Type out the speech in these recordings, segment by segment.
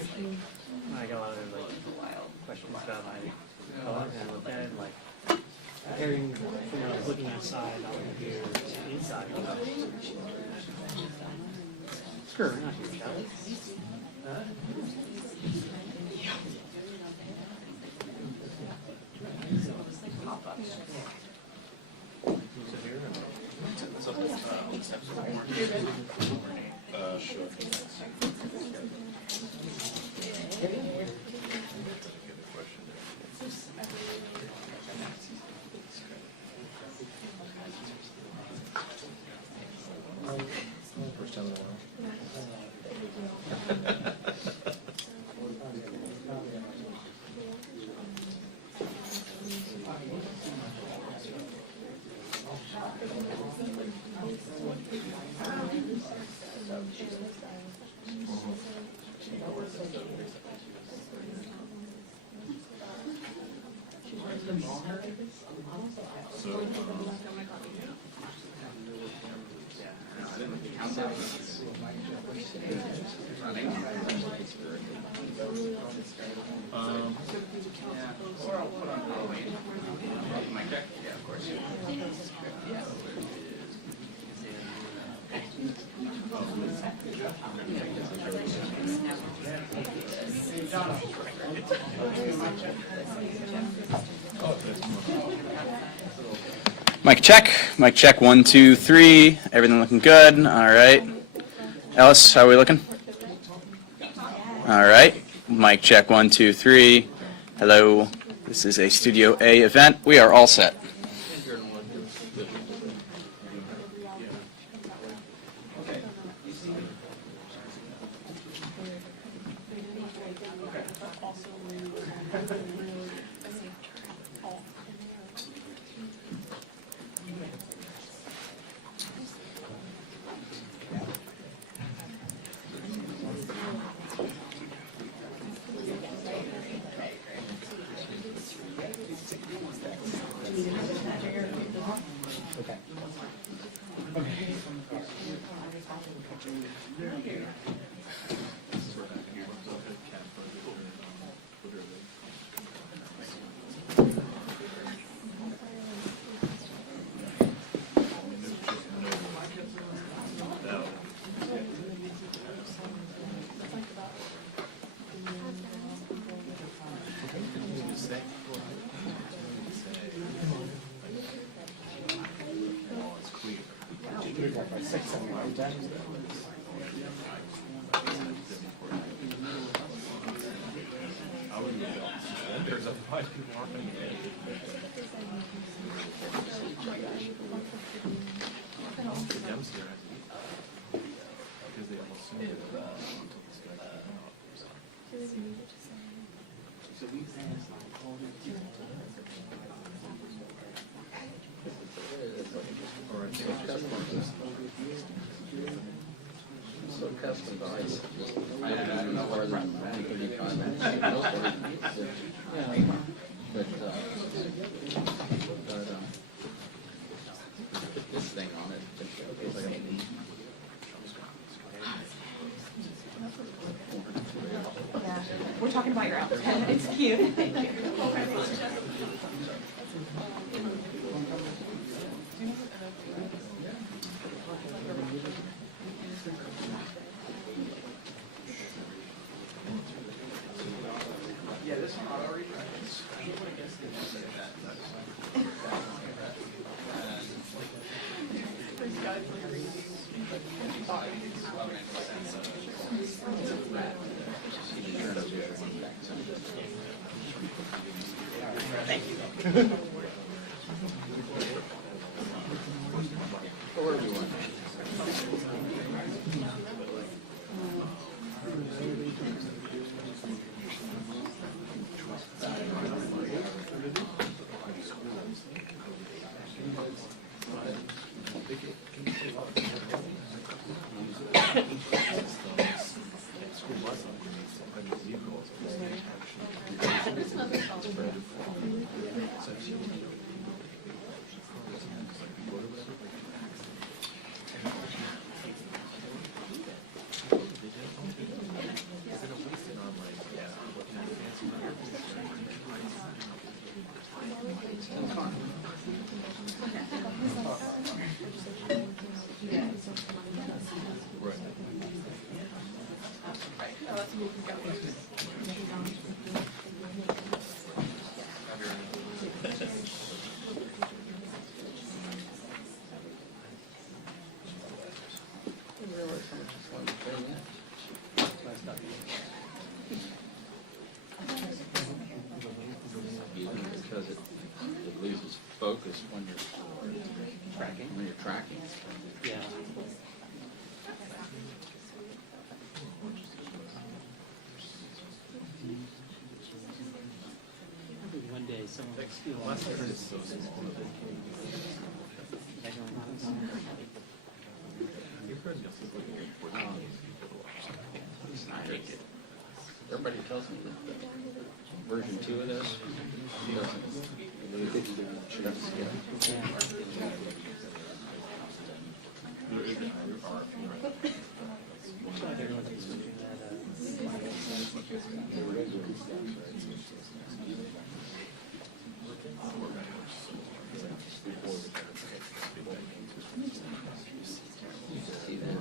I got a lot of questions about my color and I look at it like comparing from when I was looking outside out here to inside. Sure, not huge, shall we? Sure. First time in a while. Mic check. Mic check. 1, 2, 3. Everything looking good. All right. Ellis, how are we looking? All right. Mic check. 1, 2, 3. Hello. This is a Studio A event. We are all set. We're talking about your outfit. It's cute. Thank you. Because it loses focus when you're tracking. Yeah. Maybe one day someone will steal all Last I heard it's so small that they can't You've heard this is like a I think it, everybody tells me that version 2 of this doesn't lose its see that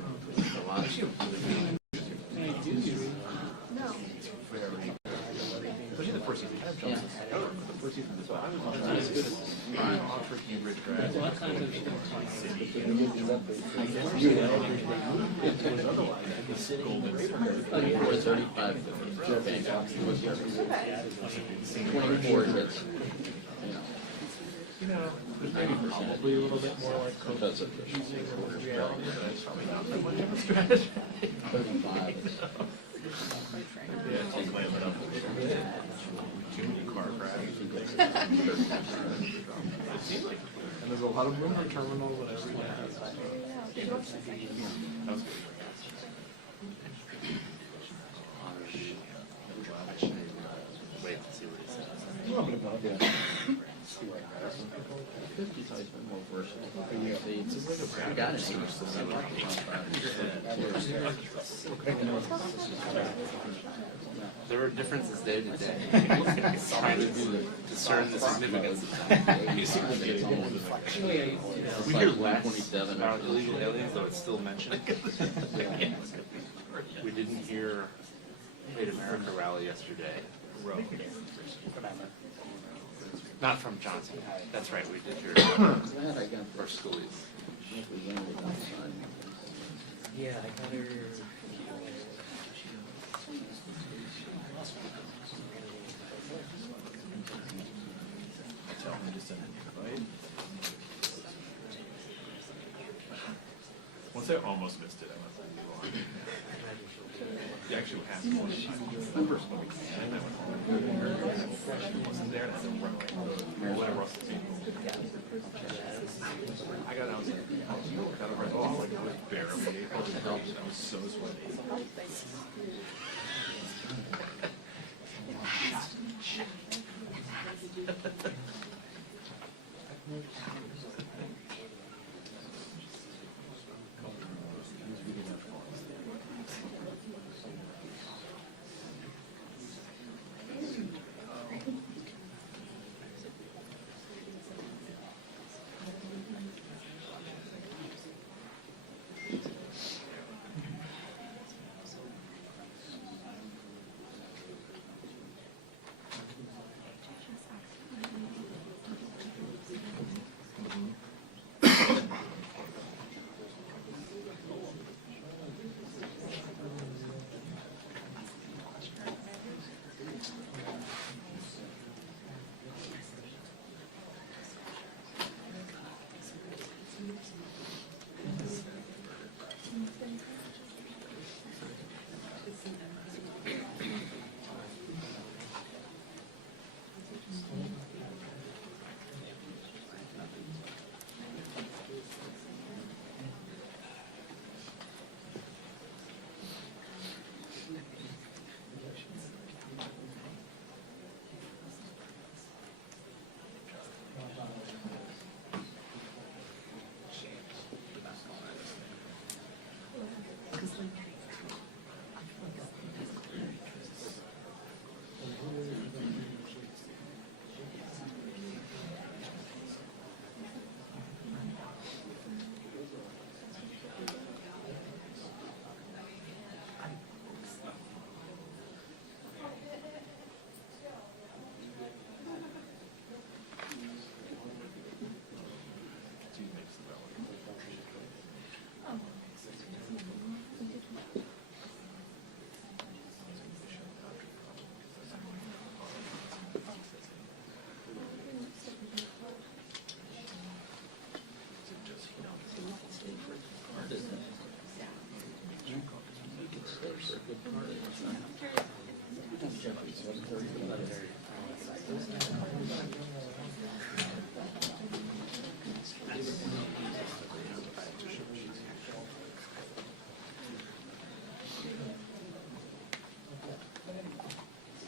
a lot of Especially the first season. I have yeah. jumps the first season as well. I was not as good as Oxford, Cambridge grad. A lot of times I'm just going to talk Or 35 24 hits. You know, there's maybe probably a little bit more like coach That's it. reality, but it's probably not that much of a strategy. 35 is Yeah, it's like laying it up. Too many car crashes. It seems like, and there's a lot of room for terminal, whatever. Yeah. That was good. Wait to see what he says. 50 has been more versatile. I got it. There are differences day to day. Trying to discern the significance of that. We hear less about illegal aliens, though it's still mentioned. We didn't hear Made America rally yesterday. Not from Johnson. That's right, we did hear Glad I got our schoolies. Yeah, I got her. Tell him to just send an invite. Once I almost missed it, I must have you on. You actually have to one time. The first one we came in, I went home. I wasn't there and I had to run away. Whatever else the team. I got out, I was like, oh, you got over it all. Like, I was barely able to help. I was so sweaty.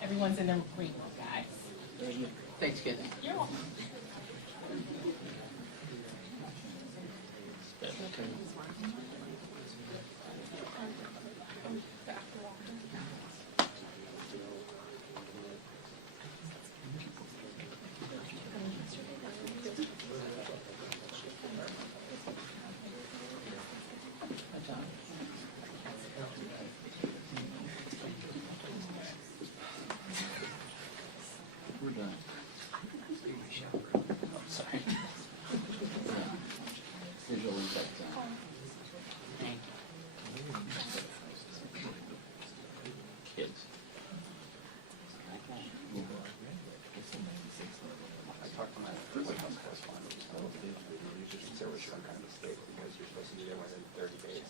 Everyone's in their great, guys. Thanks, kid. You're welcome. We're done. Oh, sorry. Visual impact. Kids. I talked to my White House correspondent. There was some kind of mistake because you're supposed to be there within 30 days.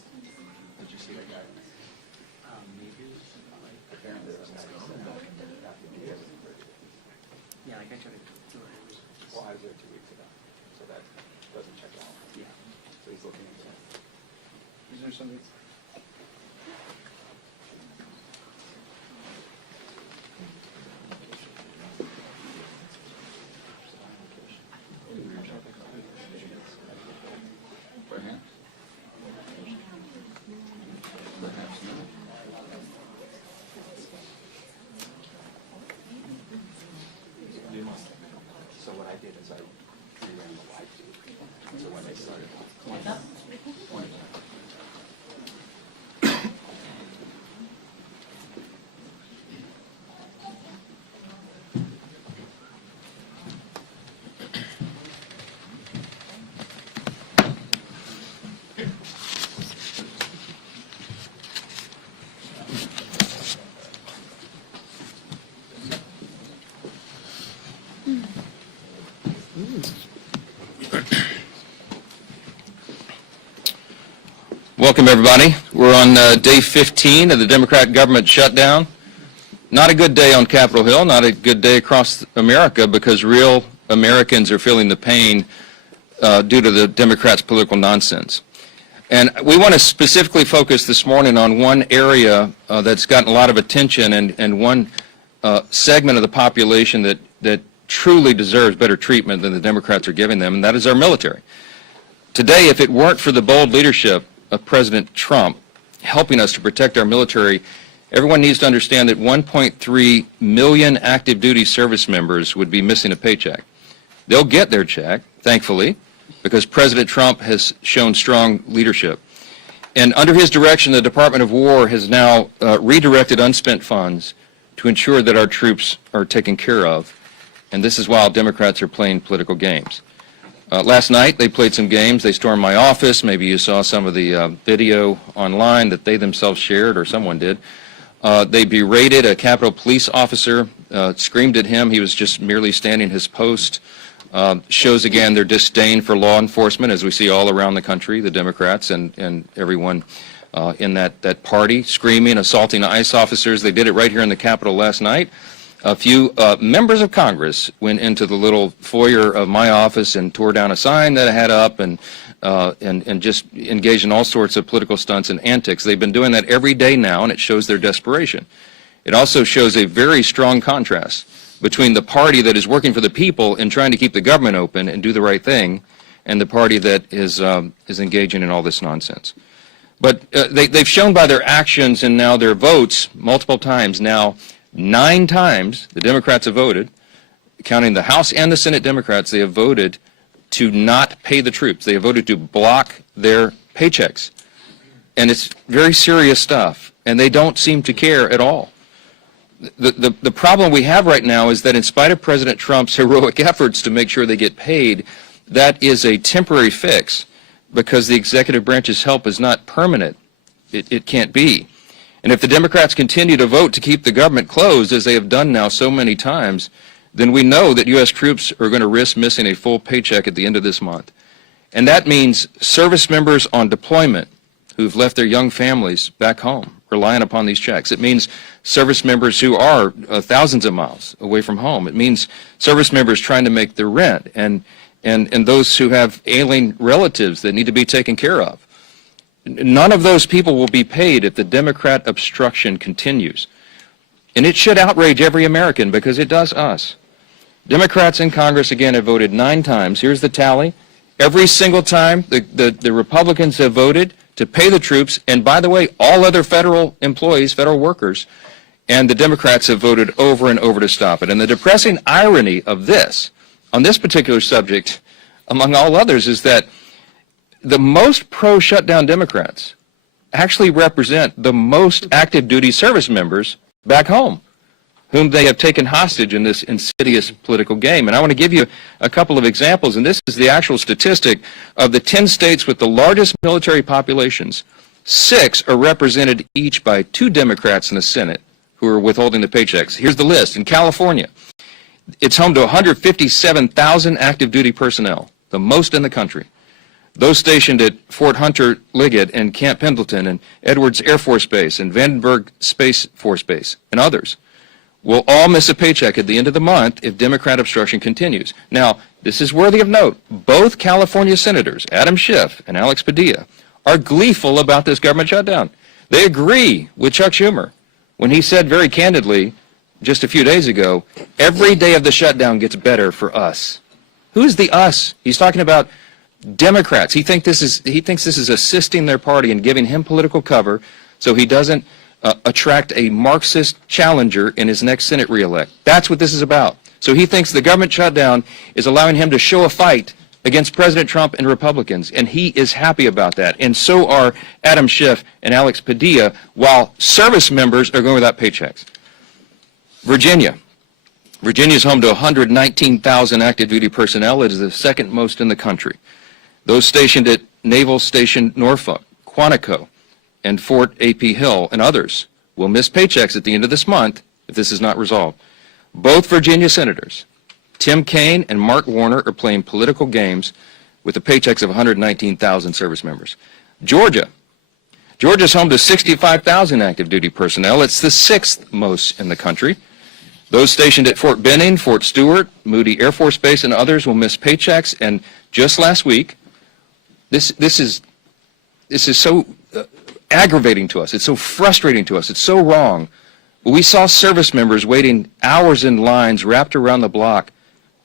Did you see that guy? Apparently there was a guy who said that you have to be there within 30 days. Yeah, like I tried to do it. Well, I was there 2 weeks ago, so that doesn't check out. Yeah. So he's looking into it. Is there something? Perhaps. Perhaps not. So what I did is I reran the live feed. So when they started. Welcome, everybody. We're on day 15 of the Democrat government shutdown. Not a good day on Capitol Hill, not a good day across America, because real Americans are feeling the pain due to the Democrats' political nonsense. And we want to specifically focus this morning on one area that's gotten a lot of attention, and one segment of the population that truly deserves better treatment than the Democrats are giving them, and that is our military. Today, if it weren't for the bold leadership of President Trump helping us to protect our military, everyone needs to understand that 1.3 million active duty service members would be missing a paycheck. They'll get their check, thankfully, because President Trump has shown strong leadership. And under his direction, the Department of War has now redirected unspent funds to ensure that our troops are taken care of. And this is while Democrats are playing political games. Last night, they played some games. They stormed my office. Maybe you saw some of the video online that they themselves shared, or someone did. They berated a Capitol Police officer, screamed at him. He was just merely standing his post. Shows again their disdain for law enforcement, as we see all around the country, the Democrats and everyone in that party, screaming, assaulting ICE officers. They did it right here in the Capitol last night. A few members of Congress went into the little foyer of my office and tore down a sign that I had up, and just engaged in all sorts of political stunts and antics. They've been doing that every day now, and it shows their desperation. It also shows a very strong contrast between the party that is working for the people and trying to keep the government open and do the right thing, and the party that is engaging in all this nonsense. But they've shown by their actions and now their votes multiple times now. 9 times the Democrats have voted, counting the House and the Senate Democrats, they have voted to not pay the troops. They have voted to block their paychecks. And it's very serious stuff, and they don't seem to care at all. The problem we have right now is that in spite of President Trump's heroic efforts to make sure they get paid, that is a temporary fix, because the executive branch's help is not permanent. It can't be. And if the Democrats continue to vote to keep the government closed, as they have done now so many times, then we know that U.S. troops are going to risk missing a full paycheck at the end of this month. And that means service members on deployment who've left their young families back home, relying upon these checks. It means service members who are thousands of miles away from home. It means service members trying to make their rent, and those who have ailing relatives that need to be taken care of. None of those people will be paid if the Democrat obstruction continues. And it should outrage every American, because it does us. Democrats in Congress, again, have voted 9 times. Here's the tally. Every single time the Republicans have voted to pay the troops, and by the way, all other federal employees, federal workers, and the Democrats have voted over and over to stop it. And the depressing irony of this, on this particular subject, among all others, is that the most pro-shutdown Democrats actually represent the most active duty service members back home, whom they have taken hostage in this insidious political game. And I want to give you a couple of examples, and this is the actual statistic of the 10 states with the largest military populations. 6 are represented each by 2 Democrats in the Senate who are withholding the paychecks. Here's the list. In California, it's home to 157,000 active duty personnel, the most in the country. Those stationed at Fort Hunter Liggett and Camp Pendleton and Edwards Air Force Base and Vandenberg Space Force Base and others will all miss a paycheck at the end of the month if Democrat obstruction continues. Now, this is worthy of note. Both California senators, Adam Schiff and Alex Padilla, are gleeful about this government shutdown. They agree with Chuck Schumer when he said very candidly just a few days ago, every day of the shutdown gets better for us. Who's the us? He's talking about Democrats. He thinks this is assisting their party and giving him political cover so he doesn't attract a Marxist challenger in his next Senate reelect. That's what this is about. So he thinks the government shutdown is allowing him to show a fight against President Trump and Republicans, and he is happy about that. And so are Adam Schiff and Alex Padilla, while service members are going without paychecks. Virginia. Virginia is home to 119,000 active duty personnel. It is the second most in the country. Those stationed at Naval Station Norfolk, Quantico, and Fort A.P. Hill, and others will miss paychecks at the end of this month if this is not resolved. Both Virginia senators, Tim Kaine and Mark Warner, are playing political games with the paychecks of 119,000 service members. Georgia. Georgia's home to 65,000 active duty personnel. It's the 6th most in the country. Those stationed at Fort Benning, Fort Stewart, Moody Air Force Base, and others will miss paychecks. And just last week, this is so aggravating to us. It's so frustrating to us. It's so wrong. We saw service members waiting hours in lines wrapped around the block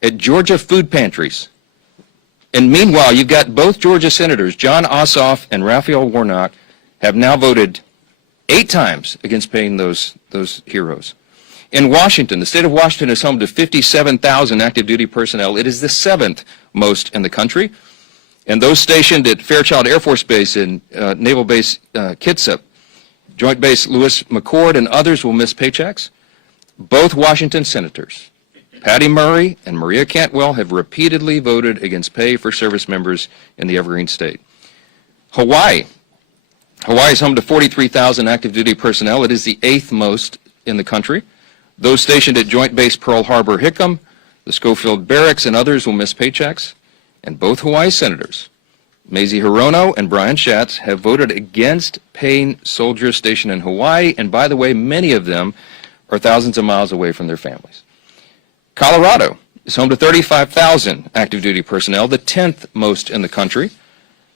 at Georgia food pantries. And meanwhile, you've got both Georgia senators, John Ossoff and Raphael Warnock, have now voted 8 times against paying those heroes. In Washington, the state of Washington is home to 57,000 active duty personnel. It is the 7th most in the country. And those stationed at Fairchild Air Force Base and Naval Base Kitsap, Joint Base Lewis McChord, and others will miss paychecks. Both Washington senators, Patty Murray and Maria Cantwell, have repeatedly voted against pay for service members in the Evergreen State. Hawaii. Hawaii is home to 43,000 active duty personnel. It is the 8th most in the country. Those stationed at Joint Base Pearl Harbor Hickam, the Schofield Barracks, and others will miss paychecks. And both Hawaii senators, Mazie Hirono and Brian Schatz, have voted against paying soldiers stationed in Hawaii. And by the way, many of them are thousands of miles away from their families. Colorado is home to 35,000 active duty personnel, the 10th most in the country.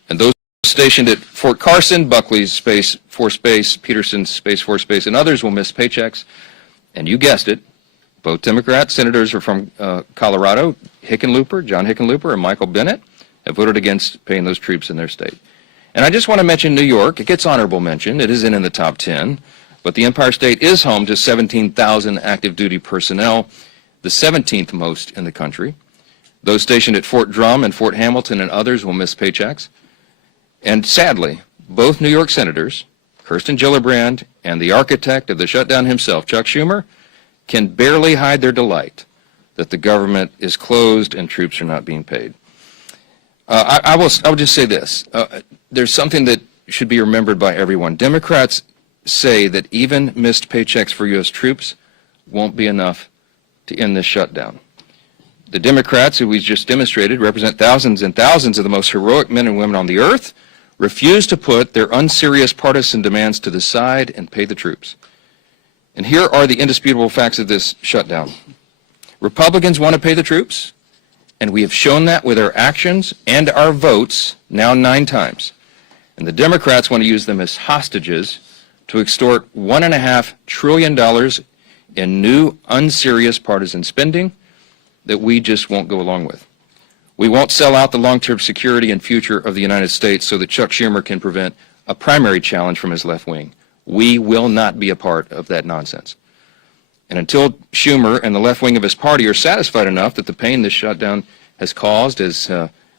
And those stationed at Fort Carson, Buckley's Space Force Base, Peterson's Space Force Base, and others will miss paychecks. And you guessed it, both Democrat senators are from Colorado. John Hickenlooper and Michael Bennett have voted against paying those troops in their state. And I just want to mention New York. It gets honorable mention. It isn't in the top 10. But the Empire State is home to 17,000 active duty personnel, the 17th most in the country. Those stationed at Fort Drum and Fort Hamilton and others will miss paychecks. And sadly, both New York senators, Kirsten Gillibrand and the architect of the shutdown himself, Chuck Schumer, can barely hide their delight that the government is closed and troops are not being paid. I will just say this. There's something that should be remembered by everyone. Democrats say that even missed paychecks for U.S. troops won't be enough to end this shutdown. The Democrats, who we just demonstrated, represent thousands and thousands of the most heroic men and women on the earth, refuse to put their unserious partisan demands to the side and pay the troops. And here are the indisputable facts of this shutdown. Republicans want to pay the troops, and we have shown that with our actions and our votes now 9 times. And the Democrats want to use them as hostages to extort $1.5 trillion in new unserious partisan spending that we just won't go along with. We won't sell out the long-term security and future of the United States so that Chuck Schumer can prevent a primary challenge from his left wing. We will not be a part of that nonsense. And until Schumer and the left wing of his party are satisfied enough that the pain this shutdown has caused has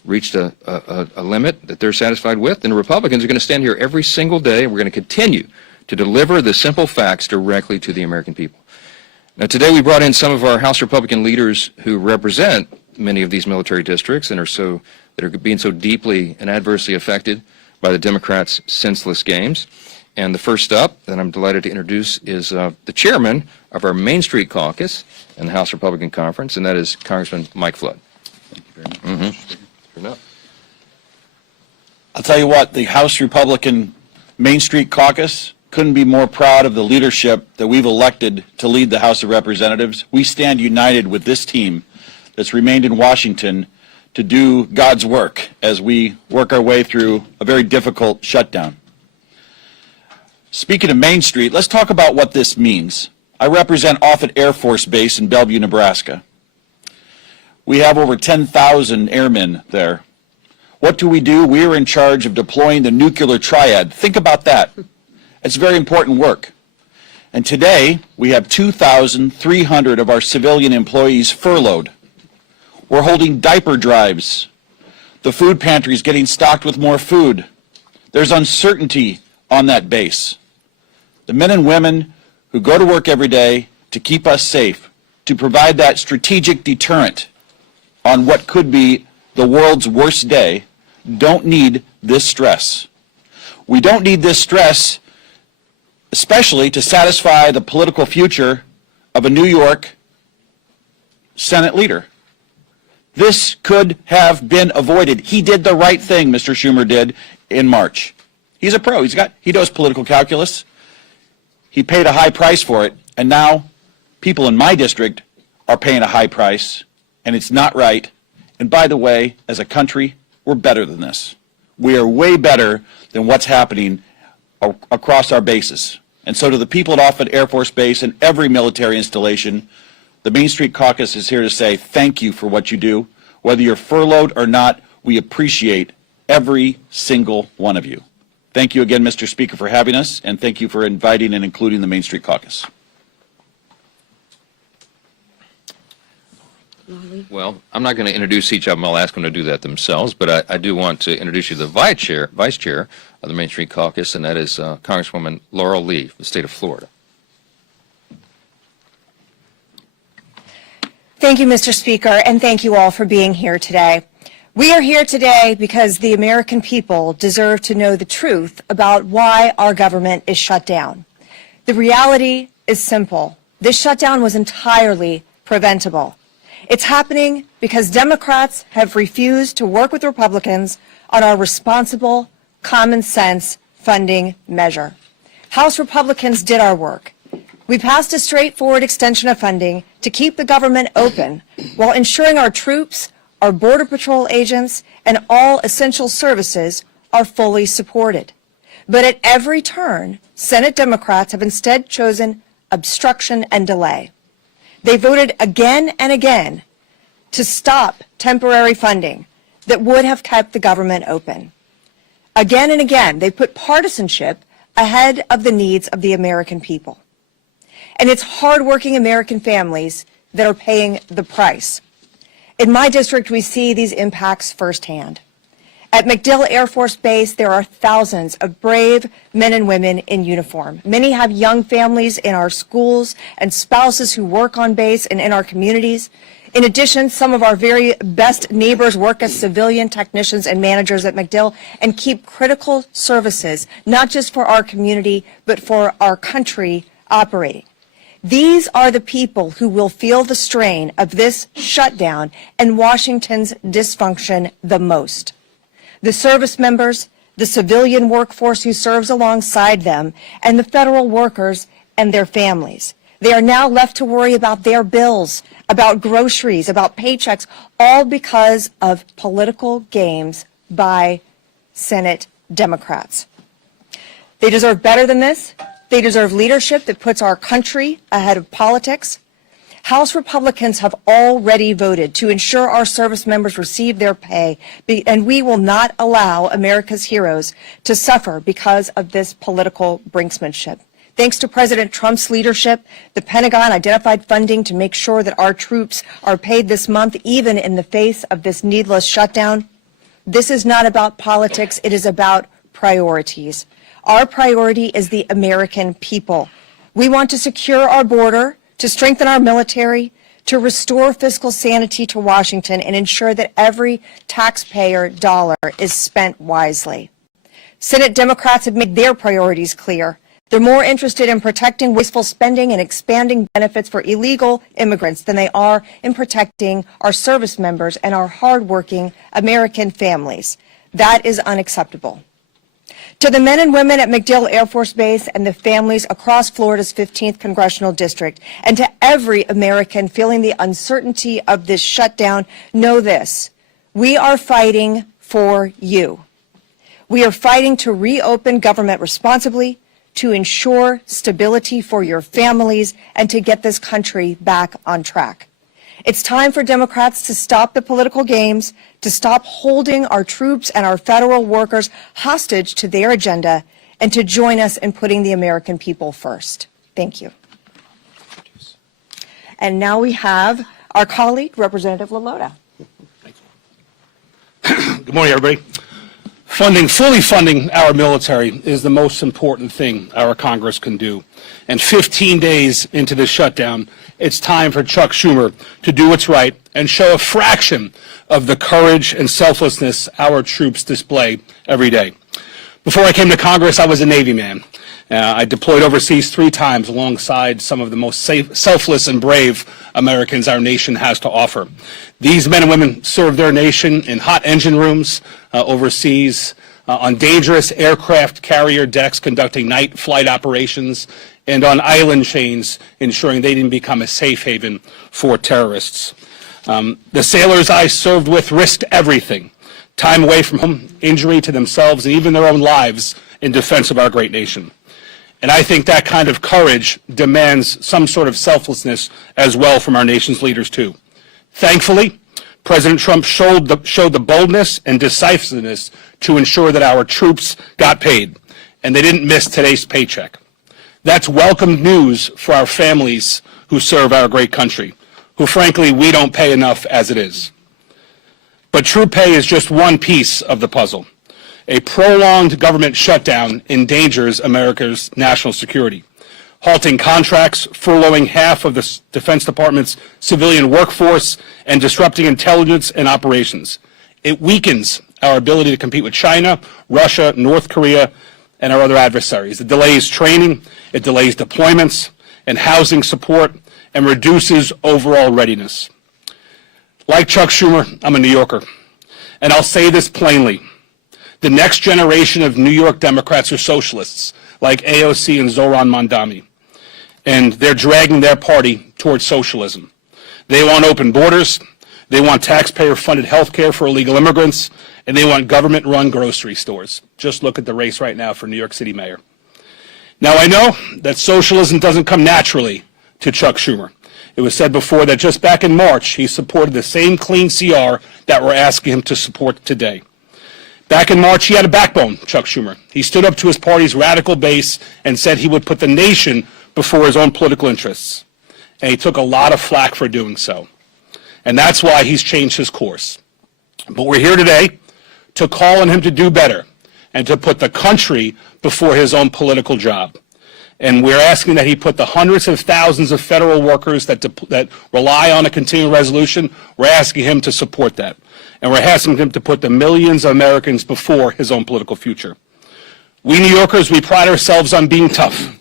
reached a limit that they're satisfied with, then the Republicans are going to stand here every single day, and we're going to continue to deliver the simple facts directly to the American people. Now, today we brought in some of our House Republican leaders who represent many of these military districts and that are being so deeply and adversely affected by the Democrats' senseless games. And the first up that I'm delighted to introduce is the chairman of our Main Street Caucus in the House Republican Conference, and that is Congressman Mike Flood. Thank you very much. Sure enough. I'll tell you what, the House Republican Main Street Caucus couldn't be more proud of the leadership that we've elected to lead the House of Representatives. We stand united with this team that's remained in Washington to do God's work as we work our way through a very difficult shutdown. Speaking of Main Street, let's talk about what this means. I represent Offutt Air Force Base in Bellevue, Nebraska. We have over 10,000 airmen there. What do? We are in charge of deploying the nuclear triad. Think about that. It's very important work. And today, we have 2,300 of our civilian employees furloughed. We're holding diaper drives. The food pantry is getting stocked with more food. There's uncertainty on that base. The men and women who go to work every day to keep us safe, to provide that strategic deterrent on what could be the world's worst day, don't need this stress. We don't need this stress, especially to satisfy the political future of a New York Senate leader. This could have been avoided. He did the right thing, Mr. Schumer did in March. He's a pro. He knows political calculus. He paid a high price for it, and now people in my district are paying a high price, and it's not right. And by the way, as a country, we're better than this. We are way better than what's happening across our bases. And so to the people at Offutt Air Force Base and every military installation, the Main Street Caucus is here to say thank you for what you do. Whether you're furloughed or not, we appreciate every single one of you. Thank you again, Mr. Speaker, for having us, and thank you for inviting and including the Main Street Caucus. Well, I'm not going to introduce each of them. I'll ask them to do that themselves, but I do want to introduce you to the vice chair of the Main Street Caucus, and that is Congresswoman Laurel Lee, from the state of Florida. Thank you, Mr. Speaker, and thank you all for being here today. We are here today because the American people deserve to know the truth about why our government is shut down. The reality is simple. This shutdown was entirely preventable. It's happening because Democrats have refused to work with Republicans on our responsible, common sense funding measure. House Republicans did our work. We passed a straightforward extension of funding to keep the government open while ensuring our troops, our Border Patrol agents, and all essential services are fully supported. But at every turn, Senate Democrats have instead chosen obstruction and delay. They voted again and again to stop temporary funding that would have kept the government open. Again and again, they put partisanship ahead of the needs of the American people. And it's hardworking American families that are paying the price. In my district, we see these impacts firsthand. At MacDill Air Force Base, there are thousands of brave men and women in uniform. Many have young families in our schools and spouses who work on base and in our communities. In addition, some of our very best neighbors work as civilian technicians and managers at MacDill and keep critical services, not just for our community, but for our country operating. These are the people who will feel the strain of this shutdown and Washington's dysfunction the most. The service members, the civilian workforce who serves alongside them, and the federal workers and their families. They are now left to worry about their bills, about groceries, about paychecks, all because of political games by Senate Democrats. They deserve better than this. They deserve leadership that puts our country ahead of politics. House Republicans have already voted to ensure our service members receive their pay, and we will not allow America's heroes to suffer because of this political brinksmanship. Thanks to President Trump's leadership, the Pentagon identified funding to make sure that our troops are paid this month, even in the face of this needless shutdown. This is not about politics. It is about priorities. Our priority is the American people. We want to secure our border, to strengthen our military, to restore fiscal sanity to Washington, and ensure that every taxpayer dollar is spent wisely. Senate Democrats have made their priorities clear. They're more interested in protecting wasteful spending and expanding benefits for illegal immigrants than they are in protecting our service members and our hardworking American families. That is unacceptable. To the men and women at MacDill Air Force Base and the families across Florida's 15th Congressional District, and to every American feeling the uncertainty of this shutdown, know this: we are fighting for you. We are fighting to reopen government responsibly, to ensure stability for your families, and to get this country back on track. It's time for Democrats to stop the political games, to stop holding our troops and our federal workers hostage to their agenda, and to join us in putting the American people first. Thank you. And now we have our colleague, Representative LaLota. Good morning, everybody. Fully funding our military is the most important thing our Congress can do. And 15 days into this shutdown, it's time for Chuck Schumer to do what's right and show a fraction of the courage and selflessness our troops display every day. Before I came to Congress, I was a Navy man. I deployed overseas 3 times alongside some of the most selfless and brave Americans our nation has to offer. These men and women serve their nation in hot engine rooms overseas, on dangerous aircraft carrier decks conducting night flight operations, and on island chains ensuring they didn't become a safe haven for terrorists. The sailors I served with risked everything: time away from home, injury to themselves, and even their own lives in defense of our great nation. And I think that kind of courage demands some sort of selflessness as well from our nation's leaders, too. Thankfully, President Trump showed the boldness and decisiveness to ensure that our troops got paid, and they didn't miss today's paycheck. That's welcome news for our families who serve our great country, who frankly we don't pay enough as it is. But true pay is just one piece of the puzzle. A prolonged government shutdown endangers America's national security, halting contracts, furloughing half of the Defense Department's civilian workforce, and disrupting intelligence and operations. It weakens our ability to compete with China, Russia, North Korea, and our other adversaries. It delays training, it delays deployments and housing support, and reduces overall readiness. Like Chuck Schumer, I'm a New Yorker, and I'll say this plainly. The next generation of New York Democrats are socialists, like AOC and Zoran Mondani, and they're dragging their party towards socialism. They want open borders, they want taxpayer-funded health care for illegal immigrants, and they want government-run grocery stores. Just look at the race right now for New York City mayor. Now, I know that socialism doesn't come naturally to Chuck Schumer. It was said before that just back in March, he supported the same clean CR that we're asking him to support today. Back in March, he had a backbone, Chuck Schumer. He stood up to his party's radical base and said he would put the nation before his own political interests. And he took a lot of flack for doing so. And that's why he's changed his course. But we're here today to call on him to do better and to put the country before his own political job. And we're asking that he put the hundreds of thousands of federal workers that rely on a continuing resolution, we're asking him to support that. And we're asking him to put the millions of Americans before his own political future. We New Yorkers, we pride ourselves on being tough.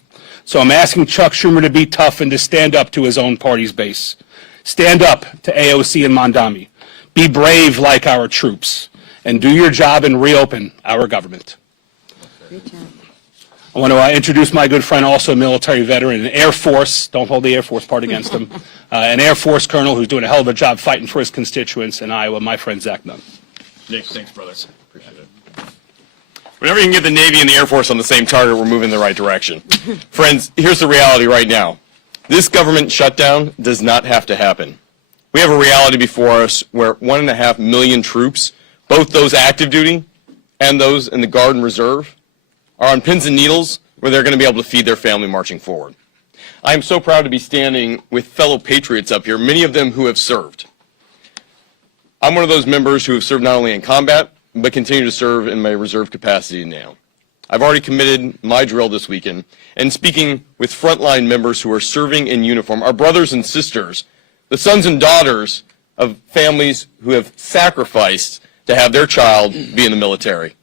So I'm asking Chuck Schumer to be tough and to stand up to his own party's base. Stand up to AOC and Mondani. Be brave like our troops. And do your job and reopen our government. I want to introduce my good friend, also a military veteran, an Air Force, don't hold the Air Force part against him, an Air Force colonel who's doing a hell of a job fighting for his constituents in Iowa, my friend Zach Nunn. Nick, thanks, brother. Appreciate it. Whenever you can get the Navy and the Air Force on the same target, we're moving in the right direction. Friends, here's the reality right now. This government shutdown does not have to happen. We have a reality before us where 1.5 million troops, both those active duty and those in the Guard and Reserve, are on pins and needles where they're going to be able to feed their family marching forward. I am so proud to be standing with fellow patriots up here, many of them who have served. I'm one of those members who have served not only in combat, but continue to serve in my reserve capacity now. I've already committed my drill this weekend, and speaking with frontline members who are serving in uniform, our brothers and sisters, the sons and daughters of families who have sacrificed to have their child be in the military.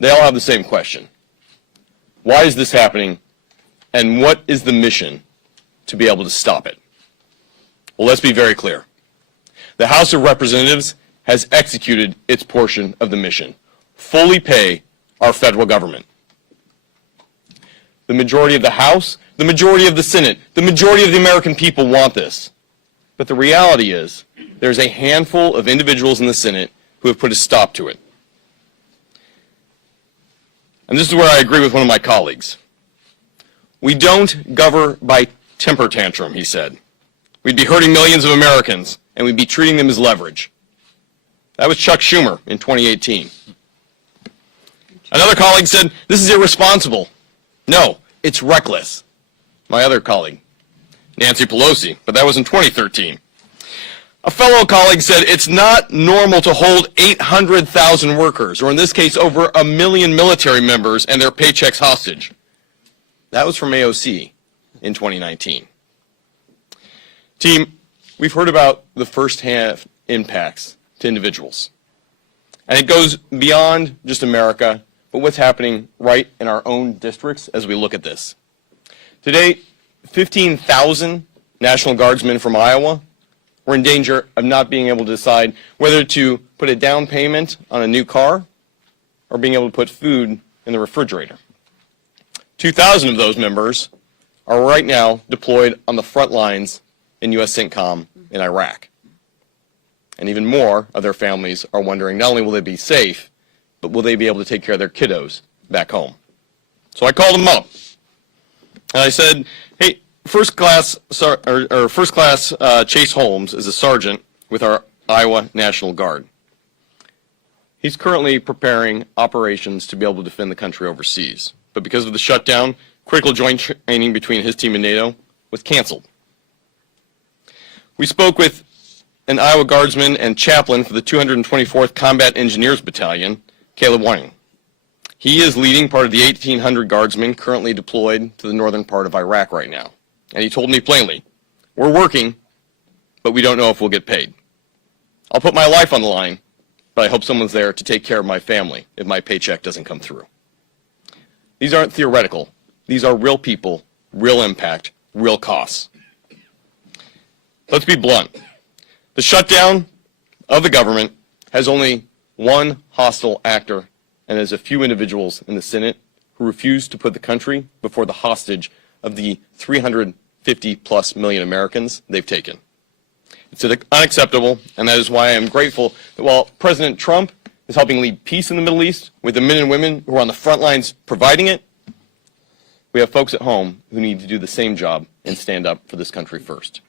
They all have the same question. Why is this happening, and what is the mission to be able to stop it? Well, let's be very clear. The House of Representatives has executed its portion of the mission. Fully pay our federal government. The majority of the House, the majority of the Senate, the majority of the American people want this. But the reality is, there's a handful of individuals in the Senate who have put a stop to it. And this is where I agree with one of my colleagues. We don't govern by temper tantrum, he said. We'd be hurting millions of Americans, and we'd be treating them as leverage. That was Chuck Schumer in 2018. Another colleague said, this is irresponsible. No, it's reckless. My other colleague, Nancy Pelosi, but that was in 2013. A fellow colleague said it's not normal to hold 800,000 workers, or in this case, over 1 million military members and their paychecks hostage. That was from AOC in 2019. Team, we've heard about the first-hand impacts to individuals. And it goes beyond just America, but what's happening right in our own districts as we look at this. Today, 15,000 National Guardsmen from Iowa were in danger of not being able to decide whether to put a down payment on a new car or being able to put food in the refrigerator. 2,000 of those members are right now deployed on the front lines in U.S. CENTCOM in Iraq. And even more of their families are wondering not only will they be safe, but will they be able to take care of their kiddos back home. So I called them up, and I said, hey, First Class Chase Holmes is a sergeant with our Iowa National Guard. He's currently preparing operations to be able to defend the country overseas. But because of the shutdown, critical joint training between his team and NATO was canceled. We spoke with an Iowa Guardsman and chaplain for the 224th Combat Engineers Battalion, Caleb Wang. He is leading part of the 1,800 Guardsmen currently deployed to the northern part of Iraq right now. And he told me plainly, we're working, but we don't know if we'll get paid. I'll put my life on the line, but I hope someone's there to take care of my family if my paycheck doesn't come through. These aren't theoretical. These are real people, real impact, real costs. Let's be blunt. The shutdown of the government has only one hostile actor, and there's a few individuals in the Senate who refuse to put the country before the hostage of the 350+ million Americans they've taken. It's unacceptable, and that is why I am grateful that while President Trump is helping lead peace in the Middle East with the men and women who are on the front lines providing it, we have folks at home who need to do the same job and stand up for this country first.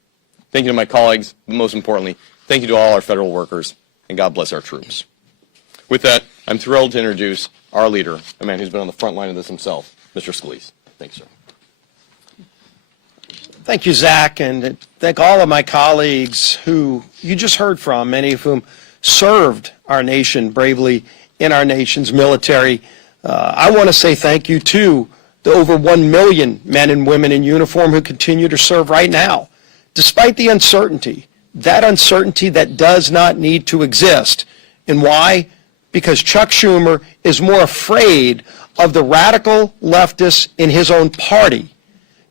Thank you to my colleagues, but most importantly, thank you to all our federal workers, and God bless our troops. With that, I'm thrilled to introduce our leader, a man who's been on the front line of this himself, Mr. Scalise. Thanks, sir. Thank you, Zach, and thank all of my colleagues who you just heard from, many of whom served our nation bravely in our nation's military. I want to say thank you to the over 1 million men and women in uniform who continue to serve right now, despite the uncertainty, that does not need to exist. And why? Because Chuck Schumer is more afraid of the radical leftists in his own party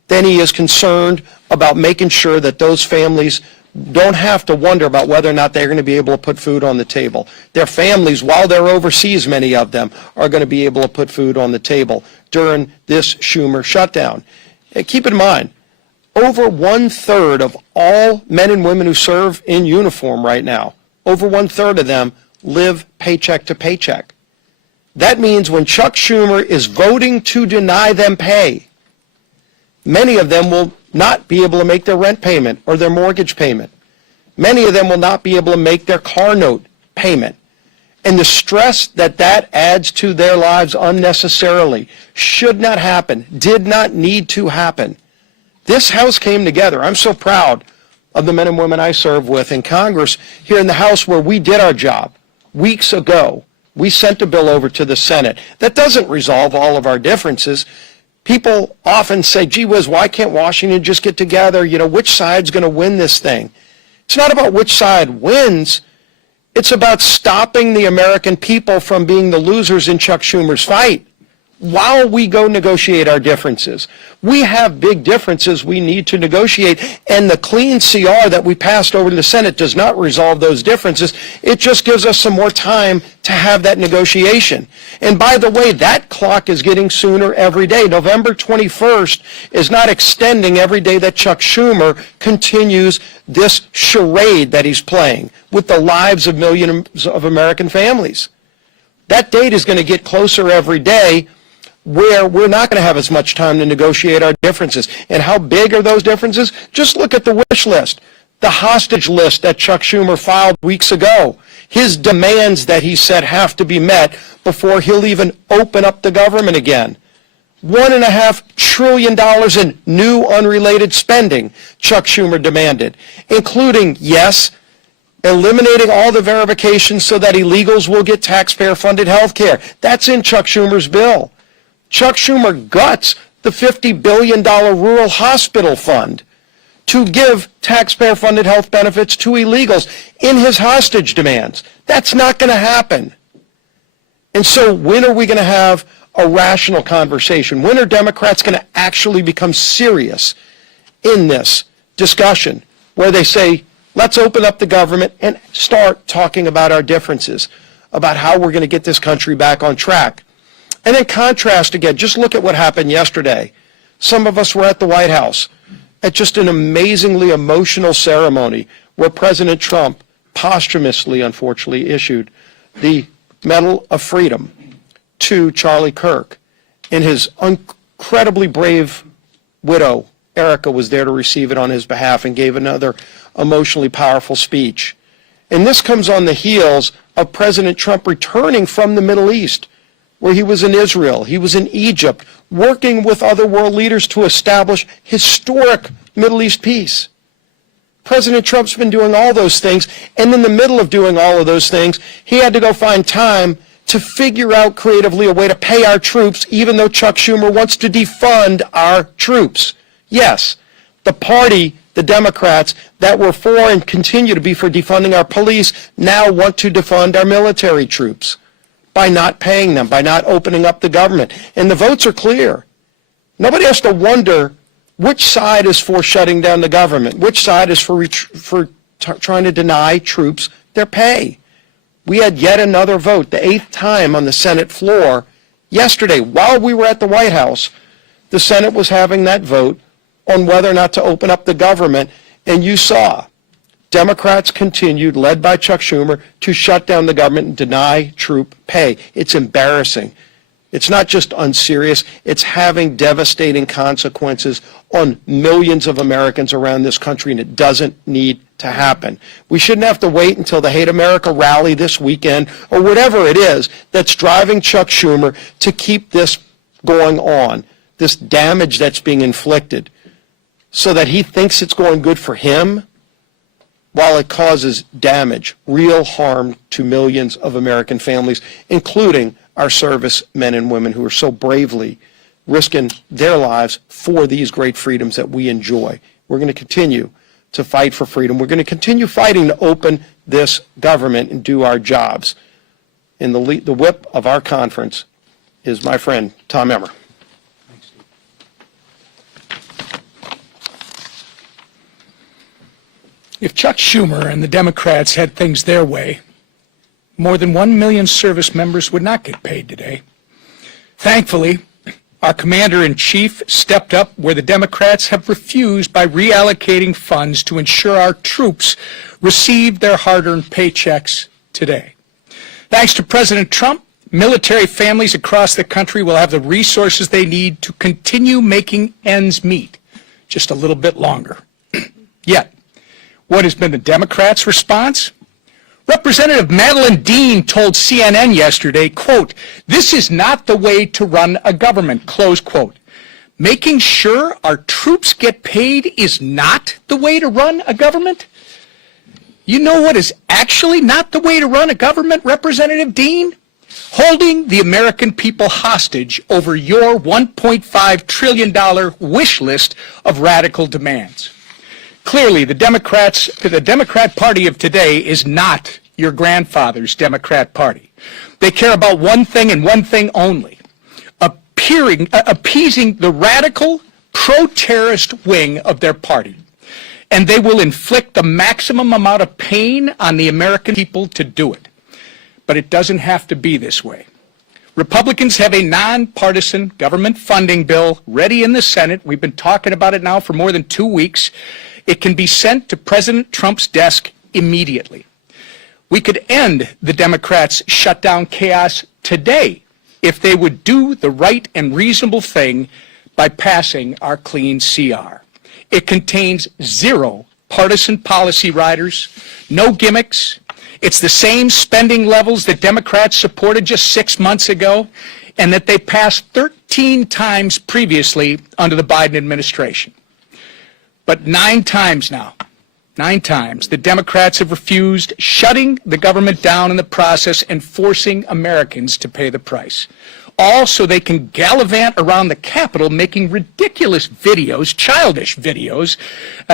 than he is concerned about making sure that those families don't have to wonder about whether or not they're going to be able to put food on the table. Their families, while they're overseas, many of them, are going to be able to put food on the table during this Schumer shutdown. And keep in mind, over 1/3 of all men and women who serve in uniform right now, over 1/3 of them live paycheck to paycheck. That means when Chuck Schumer is voting to deny them pay, many of them will not be able to make their rent payment or their mortgage payment. Many of them will not be able to make their car note payment. And the stress that that adds to their lives unnecessarily should not happen, did not need to happen. This House came together. I'm so proud of the men and women I serve with in Congress here in the House where we did our job weeks ago. We sent a bill over to the Senate. That doesn't resolve all of our differences. People often say, gee whiz, why can't Washington just get together? You know, which side's going to win this thing? It's not about which side wins. It's about stopping the American people from being the losers in Chuck Schumer's fight while we go negotiate our differences. We have big differences we need to negotiate, and the clean CR that we passed over to the Senate does not resolve those differences. It just gives us some more time to have that negotiation. And by the way, that clock is getting sooner every day. November 21st is not extending every day that Chuck Schumer continues this charade that he's playing with the lives of millions of American families. That date is going to get closer every day, where we're not going to have as much time to negotiate our differences. And how big are those differences? Just look at the wish list, the hostage list that Chuck Schumer filed weeks ago. His demands that he said have to be met before he'll even open up the government again. $1.5 trillion in new unrelated spending Chuck Schumer demanded, including, yes, eliminating all the verifications so that illegals will get taxpayer-funded health care. That's in Chuck Schumer's bill. Chuck Schumer guts the $50 billion rural hospital fund to give taxpayer-funded health benefits to illegals in his hostage demands. That's not going to happen. And so when are we going to have a rational conversation? When are Democrats going to actually become serious in this discussion where they say, let's open up the government and start talking about our differences, about how we're going to get this country back on track? And then contrast again, just look at what happened yesterday. Some of us were at the White House at just an amazingly emotional ceremony where President Trump posthumously, unfortunately, issued the Medal of Freedom to Charlie Kirk. And his incredibly brave widow, Erica, was there to receive it on his behalf and gave another emotionally powerful speech. And this comes on the heels of President Trump returning from the Middle East, where he was in Israel, he was in Egypt, working with other world leaders to establish historic Middle East peace. President Trump's been doing all those things, and in the middle of doing all of those things, he had to go find time to figure out creatively a way to pay our troops, even though Chuck Schumer wants to defund our troops. Yes, the party, the Democrats, that were for and continue to be for defunding our police now want to defund our military troops by not paying them, by not opening up the government. And the votes are clear. Nobody has to wonder which side is for shutting down the government, which side is for trying to deny troops their pay. We had yet another vote, the 8th time on the Senate floor yesterday. While we were at the White House, the Senate was having that vote on whether or not to open up the government, and you saw Democrats continued, led by Chuck Schumer, to shut down the government and deny troop pay. It's embarrassing. It's not just unserious, it's having devastating consequences on millions of Americans around this country, and it doesn't need to happen. We shouldn't have to wait until the Hate America rally this weekend or whatever it is that's driving Chuck Schumer to keep this going on, this damage that's being inflicted, so that he thinks it's going good for him, while it causes damage, real harm to millions of American families, including our service men and women who are so bravely risking their lives for these great freedoms that we enjoy. We're going to continue to fight for freedom. We're going to continue fighting to open this government and do our jobs. And the whip of our conference is my friend, Tom Emmer. If Chuck Schumer and the Democrats had things their way, more than 1 million service members would not get paid today. Thankfully, our commander-in-chief stepped up where the Democrats have refused by reallocating funds to ensure our troops receive their hard-earned paychecks today. Thanks to President Trump, military families across the country will have the resources they need to continue making ends meet just a little bit longer. Yet, what has been the Democrats' response? Representative Madeleine Dean told CNN yesterday, quote, "This is not the way to run a government," close quote. Making sure our troops get paid is not the way to run a government? You know what is actually not the way to run a government, Representative Dean? Holding the American people hostage over your $1.5 trillion wish list of radical demands. Clearly, the Democrat Party of today is not your grandfather's Democrat Party. They care about one thing and one thing only, appeasing the radical, pro-terrorist wing of their party. And they will inflict the maximum amount of pain on the American people to do it. But it doesn't have to be this way. Republicans have a nonpartisan government funding bill ready in the Senate. We've been talking about it now for more than 2 weeks. It can be sent to President Trump's desk immediately. We could end the Democrats' shutdown chaos today if they would do the right and reasonable thing by passing our clean CR. It contains 0 partisan policy riders, no gimmicks. It's the same spending levels that Democrats supported just 6 months ago and that they passed 13 times previously under the Biden administration. But 9 times now, 9 times, the Democrats have refused, shutting the government down in the process and forcing Americans to pay the price. All so they can gallivant around the Capitol making ridiculous videos, childish videos,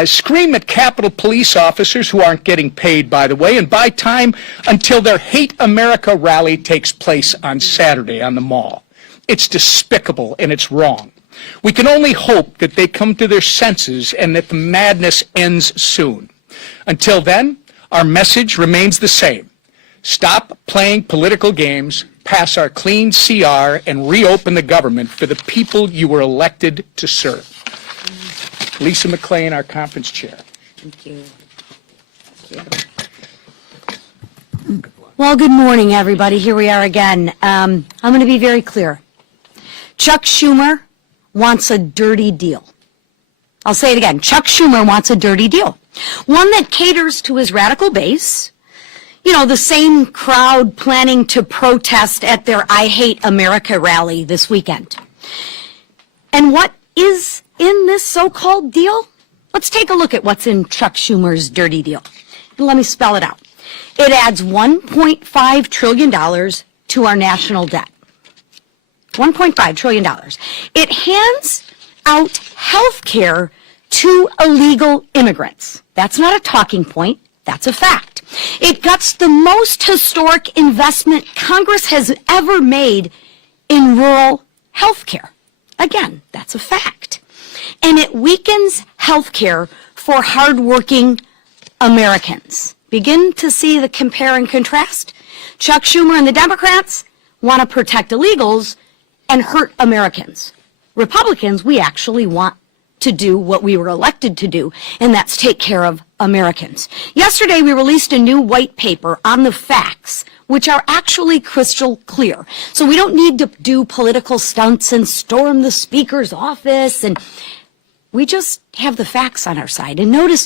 scream at Capitol police officers who aren't getting paid, by the way, and buy time until their Hate America rally takes place on Saturday on the Mall. It's despicable and it's wrong. We can only hope that they come to their senses and that the madness ends soon. Until then, our message remains the same. Stop playing political games, pass our clean CR, and reopen the government for the people you were elected to serve. Lisa McClain, our conference chair. Thank you. Well, good morning, everybody. Here we are again. I'm going to be very clear. Chuck Schumer wants a dirty deal. I'll say it again. Chuck Schumer wants a dirty deal. One that caters to his radical base. You know, the same crowd planning to protest at their I Hate America rally this weekend. And what is in this so-called deal? Let's take a look at what's in Chuck Schumer's dirty deal. And let me spell it out. It adds $1.5 trillion to our national debt. $1.5 trillion. It hands out health care to illegal immigrants. That's not a talking point. That's a fact. It guts the most historic investment Congress has ever made in rural health care. Again, that's a fact. And it weakens health care for hardworking Americans. Begin to see the compare and contrast? Chuck Schumer and the Democrats want to protect illegals and hurt Americans. Republicans, we actually want to do what we were elected to do, and that's take care of Americans. Yesterday, we released a new white paper on the facts, which are actually crystal clear. So we don't need to do political stunts and storm the speaker's office, and we just have the facts on our side. And notice